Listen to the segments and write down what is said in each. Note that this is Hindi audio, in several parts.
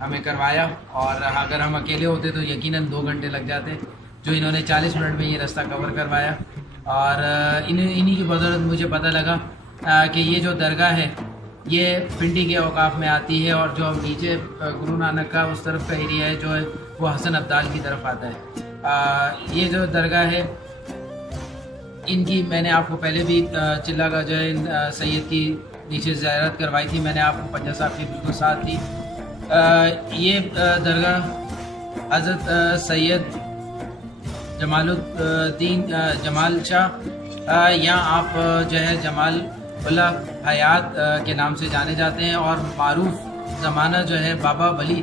हमें करवाया, और अगर हम अकेले होते तो यकीनन 2 घंटे लग जाते, जो इन्होंने 40 मिनट में ये रास्ता कवर करवाया। और इन्हीं की बदौलत मुझे पता लगा कि ये जो दरगाह है ये पिंडी के औकाफ में आती है, और जो नीचे गुरु नानक का उस तरफ का एरिया है जो है वो हसन अब्दाल की तरफ आता है। ये जो दरगाह है इनकी मैंने आपको पहले भी चिल्ला का जो है सैयद की नीचे ज़ियारत करवाई थी, मैंने आपको पंजा साहब की बिल्कुल साथ थी। ये दरगाह हज़रत सैयद जमालुद्दीन जमाल शाह या आप जो है जमाल वल्ला हयात के नाम से जाने जाते हैं, और मारूफ ज़माना जो है बाबा वली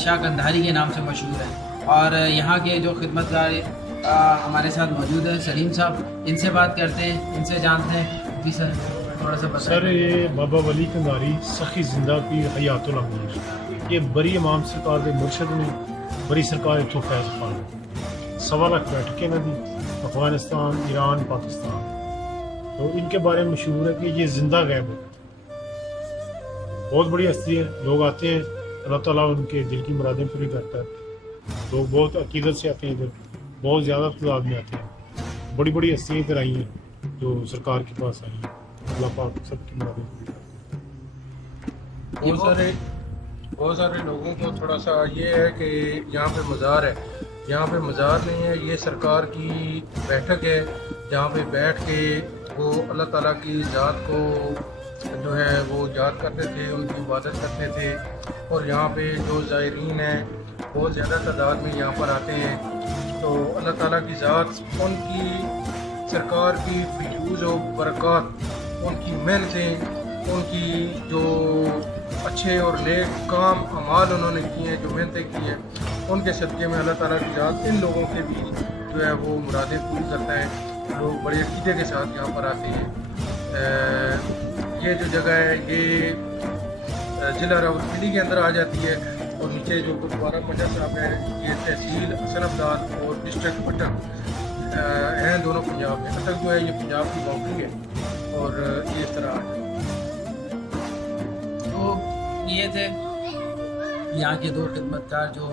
शाह कंधारी के नाम से मशहूर है। और यहाँ के जो खिदमतगार हमारे साथ मौजूद है सलीम साहब, इनसे बात करते हैं, इनसे जानते हैं। जी सर, थोड़ा सा बताइए। सर, ये बाबा वली कंधारी सखी जिंदा की हयातुल अमीर, ये बड़ी इमाम सरकार के मुर्शद ने बड़ी सरकार इतों फैज खान 1.25 लाख बैठकें ना दी, अफगानिस्तान, ईरान, पाकिस्तान। तो इनके बारे में मशहूर है कि ये जिंदा गैब है, बहुत बड़ी हस्ती है। लोग आते हैं, अल्लाह ताला उनके दिल की मुरादें पूरी करता है। लोग बहुत अकीदत से आते हैं इधर, बहुत ज़्यादा तादाद में आते हैं। बड़ी बड़ी हस्तियाँ इधर आई हैं जो सरकार के पास आई हैं। अल्लाह पाक सबकी मुरादें पूरी करता है। बहुत सारे लोगों को थोड़ा सा ये है कि यहाँ पे मज़ार है, यहाँ पे मज़ार नहीं है, ये सरकार की बैठक है जहाँ पे बैठ के वो अल्लाह ताला की ज़ात को जो है वो याद करते थे, उनकी इबादत करते थे। और यहाँ पे जो ज़ायरीन हैं बहुत ज़्यादा तादाद में यहाँ पर आते हैं, तो अल्लाह ताला की ज़ात, उनकी सरकार की फियूज़ और बरक़ात, उनकी मेहनतें, उनकी जो अच्छे और नेक काम अमाल उन्होंने किए हैं, जो मेहनतें की हैं, उनके सदक़े में अल्लाह ताला की ज़ात इन लोगों के भी जो है वो मुरादें पूरी करता है। लोग बड़े अक़ीदे के साथ यहाँ पर आते हैं। ये जो जगह है ये ज़िला रावलपिंडी के अंदर आ जाती है, और नीचे जो गुरुद्वारा पंजा साहब है ये तहसील हसन अब्दाल और डिस्ट्रिक्ट अटक हैं, दोनों पंजाब में। अटक जो है ये पंजाब की बाउंड्री है, और ये इस तरह आ जाए। तो ये थे यहाँ के 2 खिदमतकार जो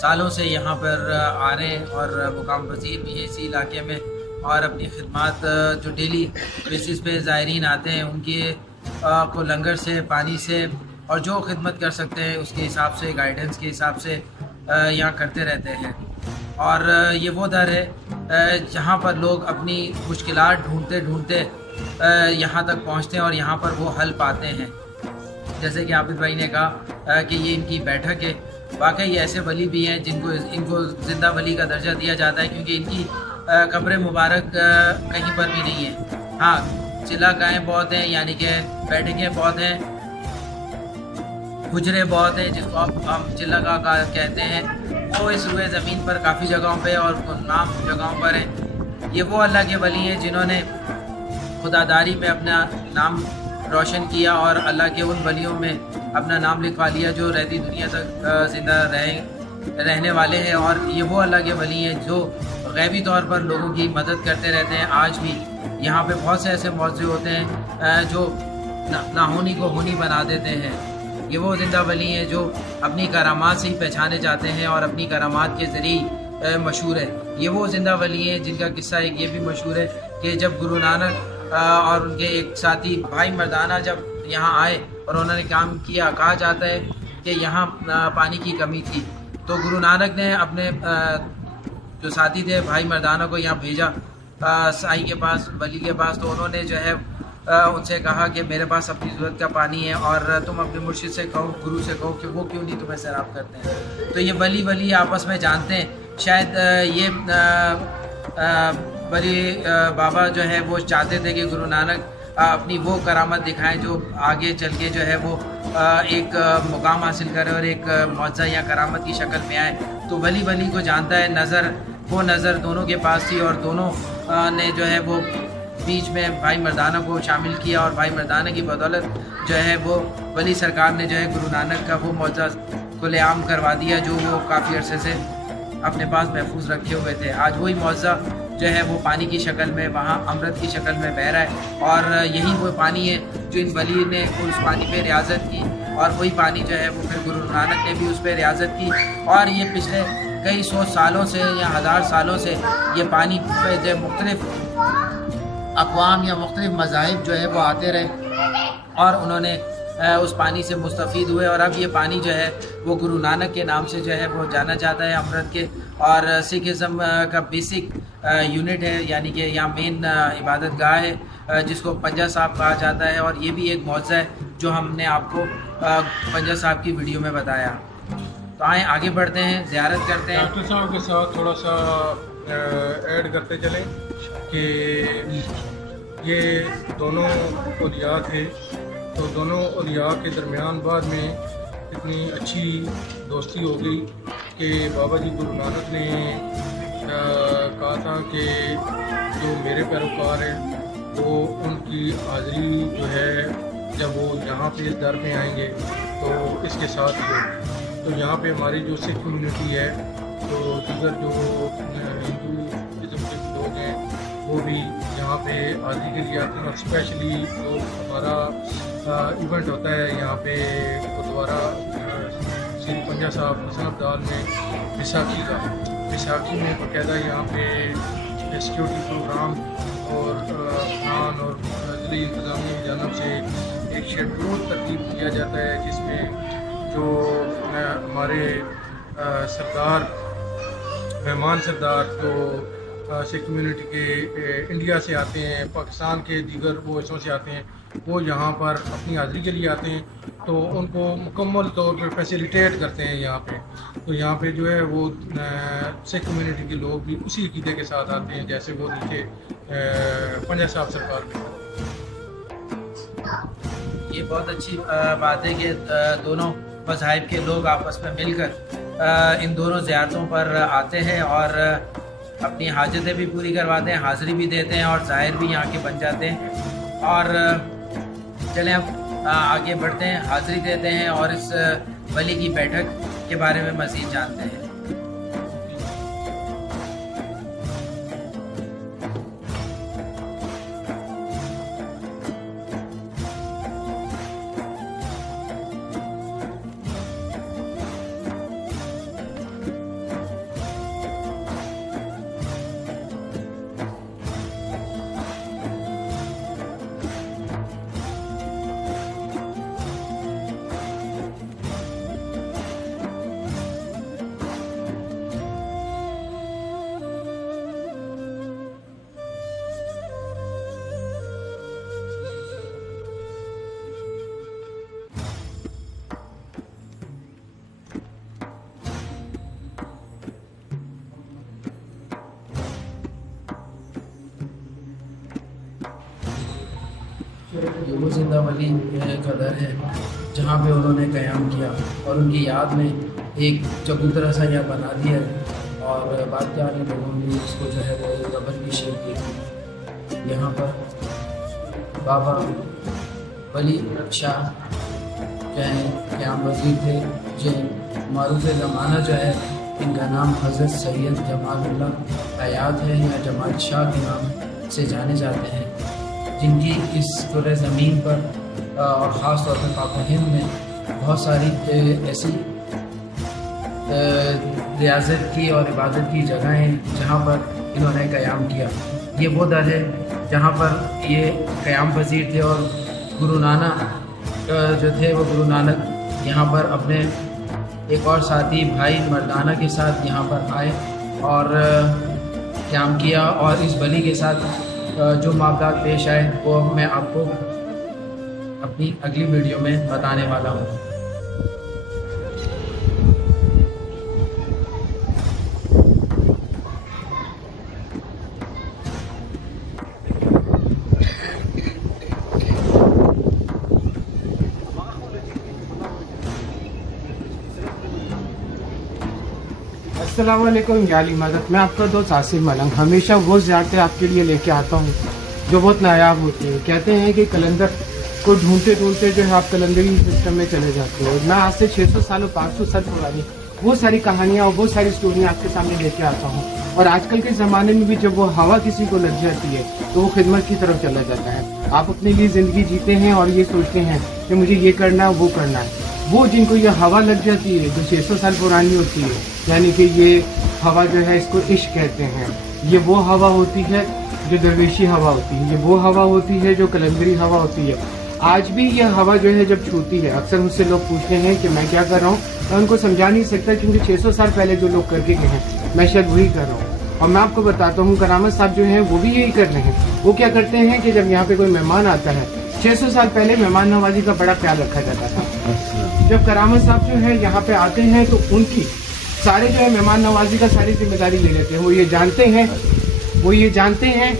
सालों से यहाँ पर आ रहे हैं, और मुकाम वज़ीर भी है इसी इलाके में, और अपनी खिदमत जो डेली बेसिस पे ज़ायरीन आते हैं उनके को लंगर से, पानी से, और जो खिदमत कर सकते हैं उसके हिसाब से, गाइडेंस के हिसाब से यहाँ करते रहते हैं। और ये वो दर है जहाँ पर लोग अपनी मुश्किलात ढूंढते ढूंढते यहाँ तक पहुँचते हैं और यहाँ पर वो हल पाते हैं। जैसे कि आबिद भाई ने कहा कि ये इनकी बैठक है, वाकई ऐसे वली भी हैं इनको ज़िंदा वली का दर्जा दिया जाता है, क्योंकि इनकी कब्र मुबारक कहीं पर भी नहीं है। हाँ, चिल्लागाहें बहुत हैं, यानी कि बैठकें बहुत हैं, हुजरे बहुत हैं, जिसको हम चिल्लागाह कहते हैं, वो इस रुए ज़मीन पर काफ़ी जगहों पे और नाम जगहों पर हैं। ये वो अल्लाह के वली हैं जिन्होंने खुदादारी में अपना नाम रोशन किया, और अल्लाह के उन वलियों में अपना नाम लिखवा लिया जो रहती दुनिया तक ज़िंदा रहने वाले हैं। और ये वो अल्लाह के वली हैं जो गैबी तौर पर लोगों की मदद करते रहते हैं। आज भी यहाँ पे बहुत से ऐसे मौज़े होते हैं जो नाहोनी को होनी बना देते हैं। ये वो ज़िंदा वली हैं जो अपनी करामात से ही पहचाने जाते हैं और अपनी करामात के ज़रिए मशहूर है। ये वो ज़िंदा वली हैं जिनका किस्सा एक ये भी मशहूर है कि जब गुरु नानक और उनके एक साथी भाई मर्दाना जब यहाँ आए और उन्होंने काम किया, कहा जाता है कि यहाँ पानी की कमी थी, तो गुरु नानक ने अपने जो साथी थे भाई मर्दाना को यहाँ भेजा साई के पास, वली के पास। तो उन्होंने जो है उनसे कहा कि मेरे पास अपनी ज़रूरत का पानी है, और तुम अपने मुर्शिद से कहो, गुरु से कहो कि वो क्यों नहीं तुम्हें सैराब करते हैं। तो ये वली आपस में जानते हैं। शायद ये वली बाबा जो है वो चाहते थे कि गुरु नानक अपनी वो करामत दिखाएं जो आगे चल के जो है वो एक मुकाम हासिल करे और एक मौज़ा या करामत की शक्ल में आए। तो वली को जानता है। वो नज़र दोनों के पास थी, और दोनों ने जो है वो बीच में भाई मर्दाना को शामिल किया, और भाई मर्दाना की बदौलत जो है वो वली सरकार ने जो है गुरु नानक का वो मौज़ा खुलेआम करवा दिया जो वो काफ़ी अरसे से अपने पास महफूज रखे हुए थे। आज वही मौज़ा जो है वो पानी की शक्ल में, वहाँ अमृत की शक्ल में बह रहा है, और यही वो पानी है जो इन वली ने उस पानी पे रियाजत की, और वही पानी जो है वो फिर गुरु नानक ने भी उस पर रियाजत की। और ये पिछले कई सौ सालों से या हज़ार सालों से ये पानी पे जो मुख्तलिफ अक़वाम या मुख्तलिफ मज़ाहिब जो है वो आते रहे और उन्होंने उस पानी से मुस्तफ़ीद हुए। और अब ये पानी जो है वो गुरु नानक के नाम से जो है वो जाना जाता है अमृत के। और सिखिज़म का बेसिक यूनिट है, यानी कि यहाँ मेन इबादत गाह है जिसको पंजा साहब कहा जाता है। और ये भी एक मौज़ा है जो हमने आपको पंजा साहब की वीडियो में बताया। तो आए आगे बढ़ते हैं, ज़ियारत करते हैं। डॉक्टर साहब के साथ थोड़ा सा ऐड करते चलें कि ये दोनों औलिया थे, तो दोनों औलिया के दरमियान बाद में इतनी अच्छी दोस्ती हो गई कि बाबा जी गुरु नानक ने कहा था कि जो मेरे पैरोकार हैं वो उनकी हाज़िरी जो है जब वो यहाँ पे इस दर पे आएंगे तो इसके साथ ही हो। तो यहाँ पे हमारी जो सिख कम्युनिटी है, तो दीगर जो हिंदूइज़म के लोग हैं वो भी यहाँ पे हाज़िरी के लिए आते हैं। और स्पेशली जो हमारा इवेंट होता है यहाँ पे गुरुद्वारा श्री पंजा साहब हसन अब्दाल में बैसाखी में बाकायदा यहाँ पे सिक्योरिटी प्रोग्राम और खान और ज़िले इंतज़ामिया की जानब से एक शेड्यूल तरतीब किया जाता है जिसमें जो हमारे सरदार मेहमान सरदार जो सिख कम्युनिटी के इंडिया से आते हैं, पाकिस्तान के दीगर वो हिस्सों से आते हैं, वो यहाँ पर अपनी हाज़िरी के लिए आते हैं। तो उनको मुकम्मल तौर पर फैसिलिटेट करते हैं यहाँ पे। तो यहाँ पे जो है वो सिख कम्युनिटी के लोग भी उसी अक़ीदे के साथ आते हैं जैसे वो नीचे पंजा साहब सरकार में। ये बहुत अच्छी बात है कि दोनों मज़ाहिब के लोग आपस में मिलकर इन दोनों ज़ियारतों पर आते हैं और अपनी हाजतें भी पूरी करवाते हैं, हाज़िरी भी देते हैं और ज़ाहिर भी यहाँ के बन जाते हैं। और चलें अब आगे बढ़ते हैं, हाज़िरी देते हैं और इस वली की बैठक के बारे में मज़ीद जानते हैं। ये वो जिंदा वली का दर है जहाँ पे उन्होंने क़याम किया और उनकी याद में एक चबूतरा सा यहाँ बना दिया और बाद के आने लोगों ने इसको जो है वो कब्र की शेप दी थी। यहाँ पर बाबा वली शाह जो है क़याम वज़ीर थे, जो मारूफ़ ज़माना जो है इनका नाम हज़रत सैयद जमालुल्लाह हयात है या जमाल शाह के नाम से जाने जाते हैं, जिनकी इस पूरे ज़मीन पर और ख़ास तौर पर पाक हिंद में बहुत सारी ऐसी रियाज़त की और इबादत की जगह हैं जहाँ पर इन्होंने क़याम किया। ये वो दर है जहाँ पर ये क़याम पज़ीर थे और गुरु नानक जो थे वो गुरु नानक यहाँ पर अपने एक और साथी भाई मर्दाना के साथ यहाँ पर आए और क़याम किया। और इस वली के साथ जो मामलात पेश आए वो मैं आपको अपनी अगली वीडियो में बताने वाला हूँ। अस्सलाम वालेकुम याली मदद, मैं आपका दोस्त आसिफ मलंग हमेशा वो ज़ियारतें आपके लिए लेके आता हूँ जो बहुत नायाब होती हैं। कहते हैं कि कलंदर को ढूंढते ढूंढते जो है आप कलंदरी सिस्टम में चले जाते हो। मैं आज से 600 सालों 500 साल पुरानी वो सारी कहानियाँ और वो सारी स्टोरियाँ आपके सामने लेके आता हूँ। और आजकल के ज़माने में भी जब वो हवा किसी को लग जाती है तो वो खिदमत की तरफ चला जाता है। आप अपने लिए ज़िंदगी जीते हैं और ये सोचते हैं कि मुझे ये करना है वो करना है। वो जिनको ये हवा लग जाती है जो 600 साल पुरानी होती है, यानी कि ये हवा जो है इसको इश्क कहते हैं। ये वो हवा होती है जो दरवेशी हवा होती है, ये वो हवा होती है जो कलंदरी हवा होती है। आज भी यह हवा जो है जब छूती है, अक्सर मुझसे लोग पूछते हैं कि मैं क्या कर रहा हूँ, मैं उनको समझा नहीं सकता क्योंकि 600 साल पहले जो लोग करके गए हैं मैं शायद वही कर रहा हूँ। और मैं आपको बताता हूँ करामत साहब जो है वो भी यही कर रहे हैं। वो क्या करते हैं कि जब यहाँ पे कोई मेहमान आता है, 600 साल पहले मेहमान नवाजी का बड़ा ख्याल रखा जाता था। जब करामत साहब जो है यहाँ पे आते हैं तो उनकी सारे जो है मेहमान नवाजी का सारी जिम्मेदारी ले लेते हैं। वो ये जानते हैं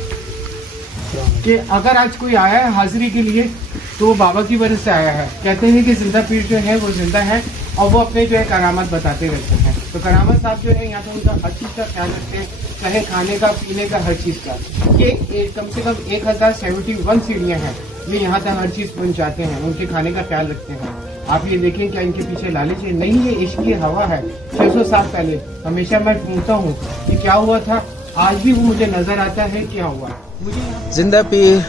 कि अगर आज कोई आया है हाजिरी के लिए तो वो बाबा की वजह से आया है। कहते हैं कि जिंदा पीर जो है वो जिंदा है और वो अपने जो है करामत बताते रहते हैं। तो करामत साहब जो है यहाँ पे उनका हर चीज़ का ख्याल रखते हैं, चाहे खाने का, पीने का, हर चीज़ का। ये कम से कम 1071 सीढ़ियाँ हैं, ये यहाँ तक हर चीज़ पहुँचाते हैं, उनके खाने का ख्याल रखते हैं। आप ये देखें क्या इनके पीछे लालच है? नहीं, ये इश्क की हवा है। 600 साल पहले हमेशा मैं ढूंढता हूँ कि क्या हुआ था, आज भी वो मुझे नजर आता है क्या हुआ। जिंदा पीर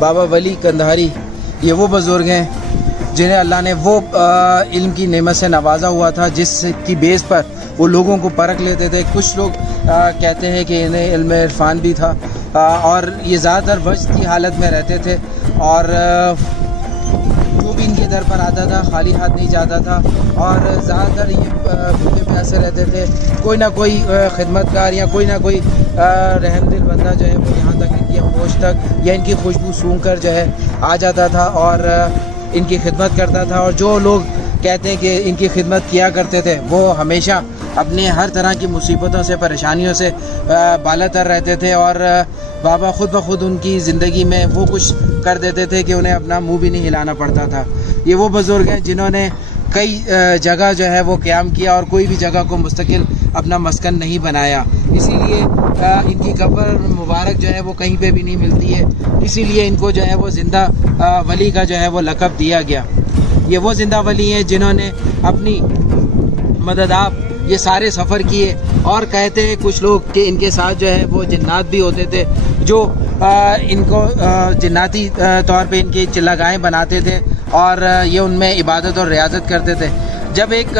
बाबा वली कंधारी ये वो बुजुर्ग हैं जिन्हें अल्लाह ने वो इल्म की नेमत से नवाजा हुआ था जिसकी बेस पर वो लोगों को परख लेते थे। कुछ लोग कहते हैं कि इन्हें इल्म इरफान भी था और ये ज़्यादातर वज्द की हालत में रहते थे और जो भी इनके दर पर आता था खाली हाथ नहीं जाता था और ज़्यादातर ये भूखे प्यासे रहते थे। कोई ना कोई खिदमतकार या कोई ना कोई रहमदिल बंदा जो है वो यहाँ तक इनकी होश तक या इनकी खुशबू सूंघ कर जो है आ जाता था और इनकी खिदमत करता था। और जो लोग कहते हैं कि इनकी खिदमत किया करते थे वो हमेशा अपने हर तरह की मुसीबतों से परेशानियों से बालातर रहते थे और बाबा खुद ब खुद उनकी ज़िंदगी में वो कुछ कर देते थे कि उन्हें अपना मुंह भी नहीं हिलाना पड़ता था। ये वो बुज़ुर्ग हैं जिन्होंने कई जगह जो है वो क़याम किया और कोई भी जगह को मुस्तकिल अपना मस्कन नहीं बनाया। इसीलिए इनकी कब्र मुबारक जो है वो कहीं पे भी नहीं मिलती है, इसीलिए इनको जो है वो ज़िंदा वली का जो है वो लक़ब दिया गया। ये वो ज़िंदा वली हैं जिन्होंने अपनी मदद ये सारे सफ़र किए। और कहते हैं कुछ लोग कि इनके साथ जो है वो जिन्नात भी होते थे जो इनको जिन्नाती तौर पे इनकी चिल्लागाहें बनाते थे और ये उनमें इबादत और रियाजत करते थे। जब एक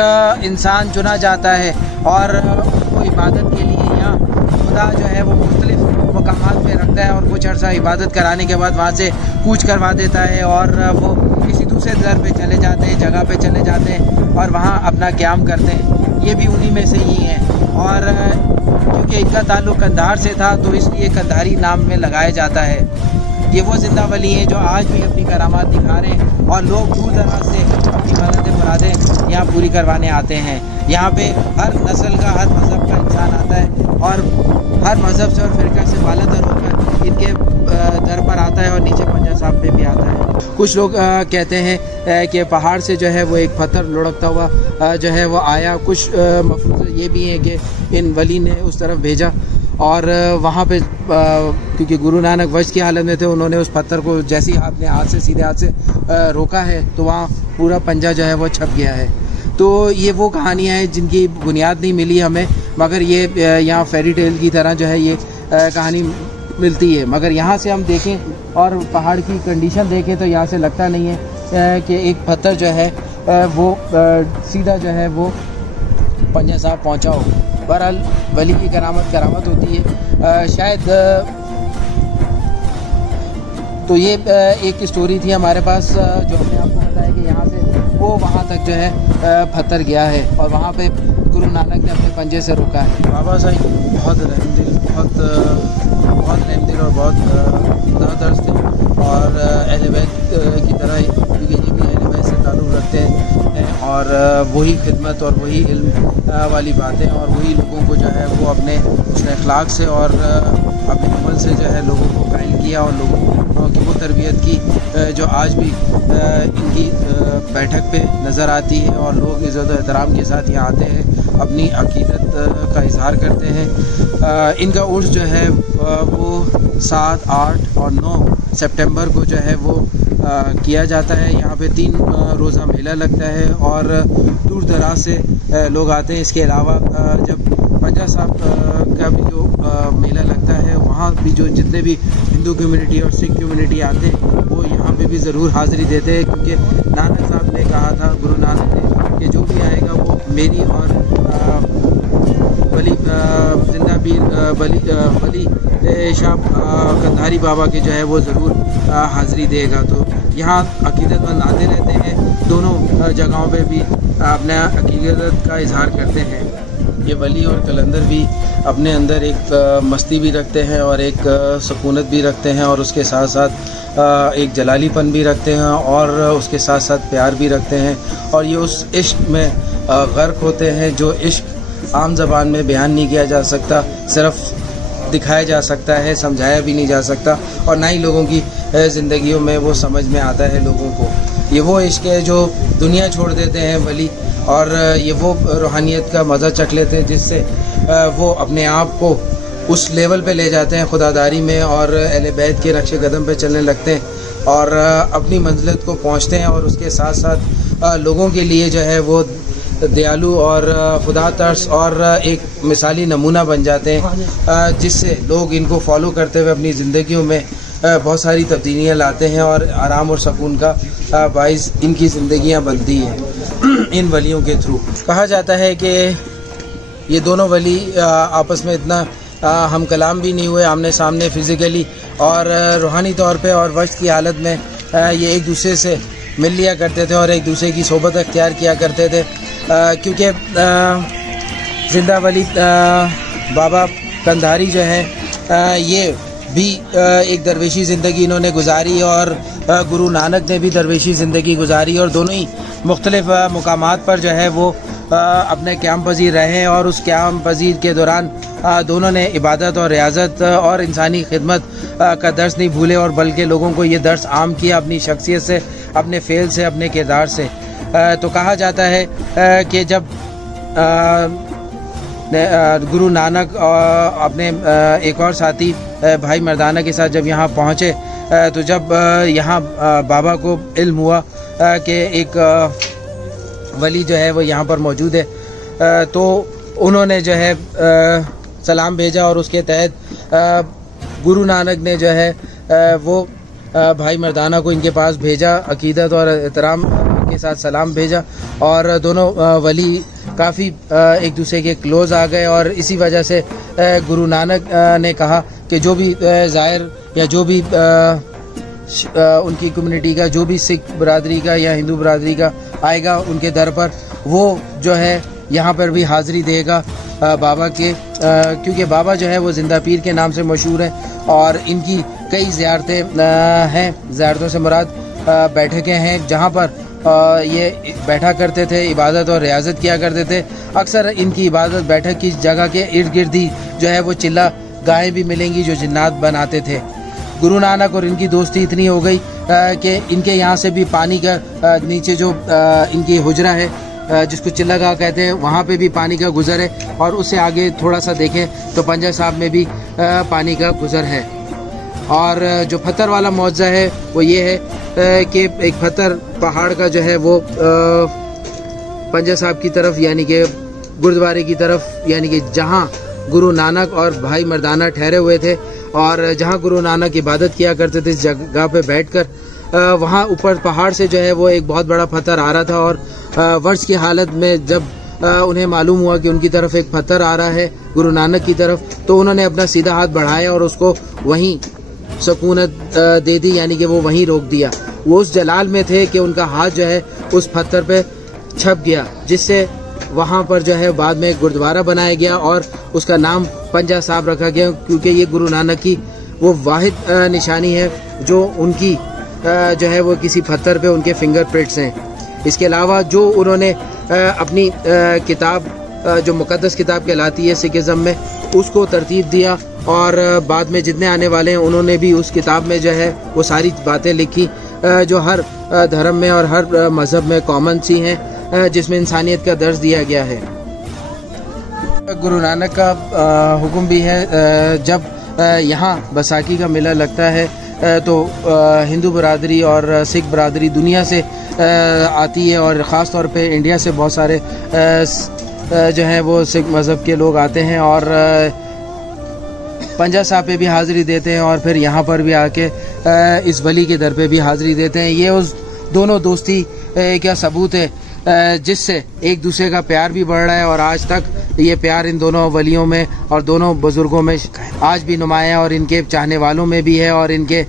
इंसान चुना जाता है और उसको इबादत के लिए यहाँ खुदा जो है वो मुख्तलिफ मकामात पे रखता है और कुछ अर्सा इबादत कराने के बाद वहाँ से कूच करवा देता है और वो किसी दूसरे दर पे चले जाते हैं, जगह पे चले जाते हैं और वहाँ अपना क़याम करते हैं। ये भी उन्हीं में से ही हैं और क्योंकि इनका ताल्लुक़ कंधार से था तो इसलिए कंधारी नाम में लगाया जाता है। ये वो ज़िंदा वली हैं जो आज भी अपनी करामात दिखा रहे हैं और लोग दूर दराज से अपनी मदद मुरादें यहाँ पूरी करवाने आते हैं। यहाँ पे हर नस्ल का, हर मज़हब का इंसान आता है और हर मज़हब से और फ़िरक़े से बालातर होकर इनके दर पर आता है और नीचे पंजा साहब पे भी आता है। कुछ लोग कहते हैं कि पहाड़ से जो है वो एक पत्थर लुढ़कता हुआ जो है वो आया। कुछ मफरूज़ ये भी हैं कि इन वली ने उस तरफ भेजा और वहाँ पे क्योंकि गुरु नानक वज्द की हालत में थे, उन्होंने उस पत्थर को जैसे ही आपने हाथ से सीधे हाथ से रोका है तो वहाँ पूरा पंजा जो है वो छप गया है। तो ये वो कहानियाँ हैं जिनकी बुनियाद नहीं मिली हमें, मगर ये यहाँ फेरी टेल की तरह जो है ये कहानी मिलती है। मगर यहाँ से हम देखें और पहाड़ की कंडीशन देखें तो यहाँ से लगता नहीं है कि एक पत्थर जो है वो सीधा जो है वो पंजा साहब पहुँचा हो। बहरहाल वली की करामत होती है शायद। तो ये एक स्टोरी थी हमारे पास जो हमने आपको बताया कि यहाँ से वो वहाँ तक जो है पत्थर गया है और वहाँ पे गुरु नानक ने अपने पंजे से रोका है। बाबा साहब बहुत रहमदिल, बहुत रहमदिल और बहुत खुदादर्श थे और अहले बैत की तरह, क्योंकि ये भी अहले बैत से ताल्लुक़ रखते हैं और वही खिदमत और वही इल्म वाली बातें और वही लोगों को जो है वो अपने अखलाक से और अपने अमल से जो है लोगों को कायल किया और लोगों की वो तरबियत की जो आज भी इनकी बैठक पे नज़र आती है और लोग इज़्ज़त और एहतराम के साथ यहाँ आते हैं, अपनी अक़ीदत का इज़हार करते हैं। इनका उर्स जो है वो 7, 8 और 9 सितंबर को जो है वो किया जाता है। यहाँ पे 3 रोज़ा मेला लगता है और दूर दराज से लोग आते हैं। इसके अलावा जब पंजा साहब का भी जो मेला लगता है वहाँ भी जो जितने भी हिंदू कम्युनिटी और सिख कम्युनिटी आते हैं वो यहाँ पे भी ज़रूर हाज़िरी देते हैं, क्योंकि नानक साहब ने कहा था, गुरु नानक ने, कि जो भी आएगा वो मेरी और वली जिंदा पीर वली शाह कंधारी बाबा के जो है वो ज़रूर हाज़िरी देगा। तो यहाँ अकीदतमंद आते रहते हैं, दोनों जगहों पे भी अपने अकीदत का इजहार करते हैं। ये वली और कलंदर भी अपने अंदर एक मस्ती भी रखते हैं और एक सुकूनत भी रखते हैं, और उसके साथ साथ एक जलालीपन भी रखते हैं, और उसके साथ साथ प्यार भी रखते हैं। और ये उस इश्क में गर्क होते हैं जो इश्क आम ज़बान में बयान नहीं किया जा सकता, सिर्फ दिखाया जा सकता है, समझाया भी नहीं जा सकता, और ना ही लोगों की ज़िंदगियों में वो समझ में आता है लोगों को। ये वो इश्क है जो दुनिया छोड़ देते हैं वली, और ये वो रूहानियत का मज़ा चख लेते हैं जिससे वो अपने आप को उस लेवल पे ले जाते हैं खुदादारी में, और अहले बैत के नक्शे कदम पे चलने लगते हैं और अपनी मंजिलत को पहुंचते हैं। और उसके साथ साथ लोगों के लिए जो है वो दयालु और खुदा तर्स और एक मिसाली नमूना बन जाते हैं, जिससे लोग इनको फॉलो करते हुए अपनी ज़िंदगियों में बहुत सारी तब्दीलियाँ लाते हैं और आराम और सुकून का बाइस इनकी ज़िंदगियाँ बनती हैं इन वलियों के थ्रू। कहा जाता है कि ये दोनों वली आपस में इतना हम कलाम भी नहीं हुए आमने सामने फिज़िकली, और रूहानी तौर पे और वक्त की हालत में ये एक दूसरे से मिल लिया करते थे और एक दूसरे की सोबत अख्तियार किया करते थे, क्योंकि जिंदा वली बाबा कंधारी जो हैं ये भी एक दरवेशी ज़िंदगी इन्होंने गुजारी, और गुरु नानक ने भी दरवेशी ज़िंदगी गुजारी, और दोनों ही मुख्तलिफ मुकामात पर जो है वो अपने क़याम पज़ीर रहे, और उस क़याम पज़ीर के दौरान दोनों ने इबादत और रियाजत और इंसानी खिदमत का दर्स नहीं भूले, और बल्कि लोगों को ये दर्स आम किया अपनी शख्सियत से, अपने फ़ेल से, अपने किरदार से। तो कहा जाता है कि जब गुरु नानक अपने एक और साथी भाई मर्दाना के साथ जब यहाँ पहुँचे, तो जब यहाँ बाबा को इल्म हुआ कि एक वली जो है वो यहाँ पर मौजूद है, तो उन्होंने जो है सलाम भेजा, और उसके तहत गुरु नानक ने जो है वो भाई मर्दाना को इनके पास भेजा, अकीदत और एहतराम के साथ सलाम भेजा, और दोनों वली काफ़ी एक दूसरे के क्लोज आ गए। और इसी वजह से गुरु नानक ने कहा कि जो भी ज़ाहिर या जो भी उनकी कम्युनिटी का, जो भी सिख बरादरी का या हिंदू बरादरी का आएगा उनके दर पर, वो जो है यहाँ पर भी हाज़िरी देगा बाबा के, क्योंकि बाबा जो है वो जिंदा पीर के नाम से मशहूर है, और इनकी कई ज़ियारतें हैं। ज़ियारतों से मुराद बैठकें हैं जहाँ पर ये बैठा करते थे, इबादत और रियाजत किया करते थे। अक्सर इनकी इबादत बैठक की जगह के इर्द गिर्द ही जो है वो चिल्ला गायें भी मिलेंगी जो जिन्नात बनाते थे। गुरु नानक और इनकी दोस्ती इतनी हो गई कि इनके यहाँ से भी पानी का नीचे जो इनकी हुजरा है, जिसको चिल्ला गाह कहते हैं, वहाँ पे भी पानी का गुज़र है, और उससे आगे थोड़ा सा देखें तो पंजा साहब में भी पानी का गुज़र है। और जो पत्थर वाला मौज़ा है वो ये है कि एक पत्थर पहाड़ का जो है वो पंजा साहब की तरफ, यानी कि गुरुद्वारे की तरफ, यानी कि जहाँ गुरु नानक और भाई मर्दाना ठहरे हुए थे और जहाँ गुरु नानक इबादत किया करते थे, इस जगह पे बैठकर वहाँ ऊपर पहाड़ से जो है वो एक बहुत बड़ा पत्थर आ रहा था, और वर्ष की हालत में जब उन्हें मालूम हुआ कि उनकी तरफ एक पत्थर आ रहा है गुरु नानक की तरफ, तो उन्होंने अपना सीधा हाथ बढ़ाया और उसको वहीं सुकूनत दे दी, यानी कि वो वहीं रोक दिया। वो उस जलाल में थे कि उनका हाथ जो है उस पत्थर पे छप गया, जिससे वहाँ पर जो है बाद में एक गुरुद्वारा बनाया गया और उसका नाम पंजा साहब रखा गया, क्योंकि ये गुरु नानक की वो वाहिद निशानी है जो उनकी जो है वो किसी पत्थर पे उनके फिंगरप्रिंट्स हैं। इसके अलावा जो उन्होंने अपनी किताब जो मुकद्दस किताब कहलाती है सिखिज़म में, उसको तरतीब दिया, और बाद में जितने आने वाले हैं उन्होंने भी उस किताब में जो है वो सारी बातें लिखी जो हर धर्म में और हर मज़हब में कॉमन सी हैं, जिसमें इंसानियत का दर्ज दिया गया है। गुरु नानक का हुक्म भी है, जब यहाँ बैसाखी का मेला लगता है तो हिंदू बरादरी और सिख बरादरी दुनिया से आती है, और ख़ास तौर पे इंडिया से बहुत सारे जो हैं वो सिख मज़हब के लोग आते हैं और पंजा साहब पे भी हाज़िरी देते हैं, और फिर यहाँ पर भी आके इस वली के दर पे भी हाज़िरी देते हैं। ये उस दोनों दोस्ती का सबूत है जिससे एक दूसरे का प्यार भी बढ़ रहा है, और आज तक ये प्यार इन दोनों वलियों में और दोनों बुज़ुर्गों में आज भी नुमाया, और इनके चाहने वालों में भी है और इनके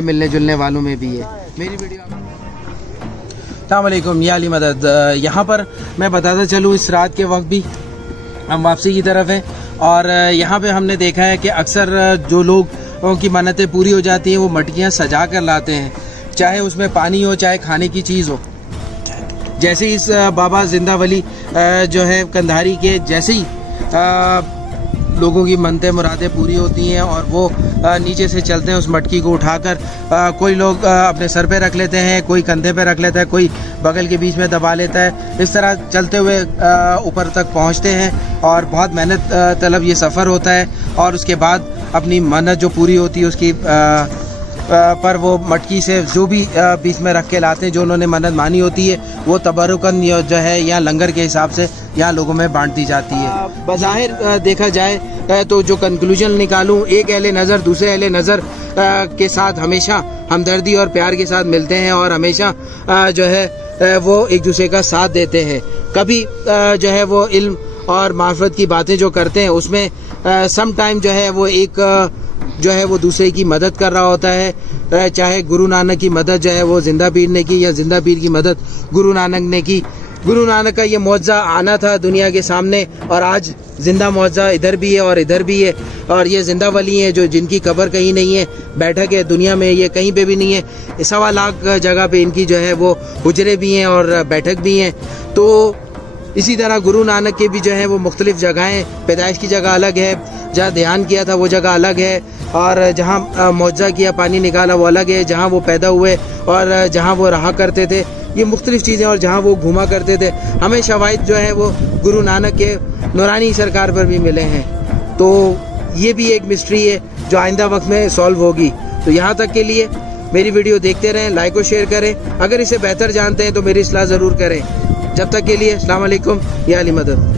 मिलने जुलने वालों में भी है। मेरी वीडियो अस्सलाम वालेकुम, या अली मदद। यहाँ पर मैं बताता चलूँ, इस रात के वक्त भी हम वापसी की तरफ हैं, और यहाँ पे हमने देखा है कि अक्सर जो लोगों की मन्नतें पूरी हो जाती हैं वो मटकियाँ सजा कर लाते हैं, चाहे उसमें पानी हो चाहे खाने की चीज़ हो। जैसे इस बाबा जिंदा वली जो है कंधारी के, जैसे ही लोगों की मन्नतें मुरादें पूरी होती हैं और वो नीचे से चलते हैं उस मटकी को उठाकर, कोई लोग अपने सर पे रख लेते हैं, कोई कंधे पे रख लेता है, कोई बगल के बीच में दबा लेता है। इस तरह चलते हुए ऊपर तक पहुंचते हैं, और बहुत मेहनत तलब ये सफ़र होता है, और उसके बाद अपनी मन्नत जो पूरी होती है उसकी पर वो मटकी से जो भी बीच में रख के लाते हैं, जो उन्होंने मन्नत मानी होती है, वो तबरुकन जो है यहाँ लंगर के हिसाब से यहाँ लोगों में बांट दी जाती है। बज़ाहिर देखा जाए तो जो कंक्लूजन निकालूँ, एक अहले नज़र दूसरे अहले नज़र के साथ हमेशा हमदर्दी और प्यार केच मिलते हैं, और हमेशा जो है वो एक दूसरे का साथ देते हैं। कभी जो है वो इल्म और मार्फत की बातें जो करते हैं उसमें सम टाइम जो है वो एक जो है वो दूसरे की मदद कर रहा होता है, चाहे गुरु नानक की मदद जो है वो जिंदा पीर ने की, या जिंदा पीर की मदद गुरु नानक ने की। गुरु नानक का ये मौजज़ा आना था दुनिया के सामने, और आज जिंदा मौजज़ा इधर भी है और इधर भी है, और ये जिंदा वली हैं जो जिनकी कब्र कहीं नहीं है, बैठक है दुनिया में ये कहीं पे भी नहीं है। 1.25 लाख जगह पे इनकी जो है वो हुजरे भी हैं और बैठक भी हैं। तो इसी तरह गुरु नानक के भी जो है वो मुख्तलिफ जगहें, पैदाइश की जगह अलग है, जहाँ ध्यान किया था वो जगह अलग है, और जहाँ मौजज़ा किया पानी निकाला वो अलग है, जहाँ वो पैदा हुए और जहाँ वो रहा करते थे ये मुख्तलिफ चीज़ें, और जहाँ वो घूमा करते थे। हमें शवाहिद जो है वो गुरु नानक के नूरानी सरकार पर भी मिले हैं। तो ये भी एक मिस्ट्री है जो आइंदा वक्त में सॉल्व होगी। तो यहाँ तक के लिए मेरी वीडियो देखते रहें, लाइक और शेयर करें, अगर इसे बेहतर जानते हैं तो मेरी इस्लाह ज़रूर करें। जब तक के लिए अस्सलाम वालेकुम, या अली मदद।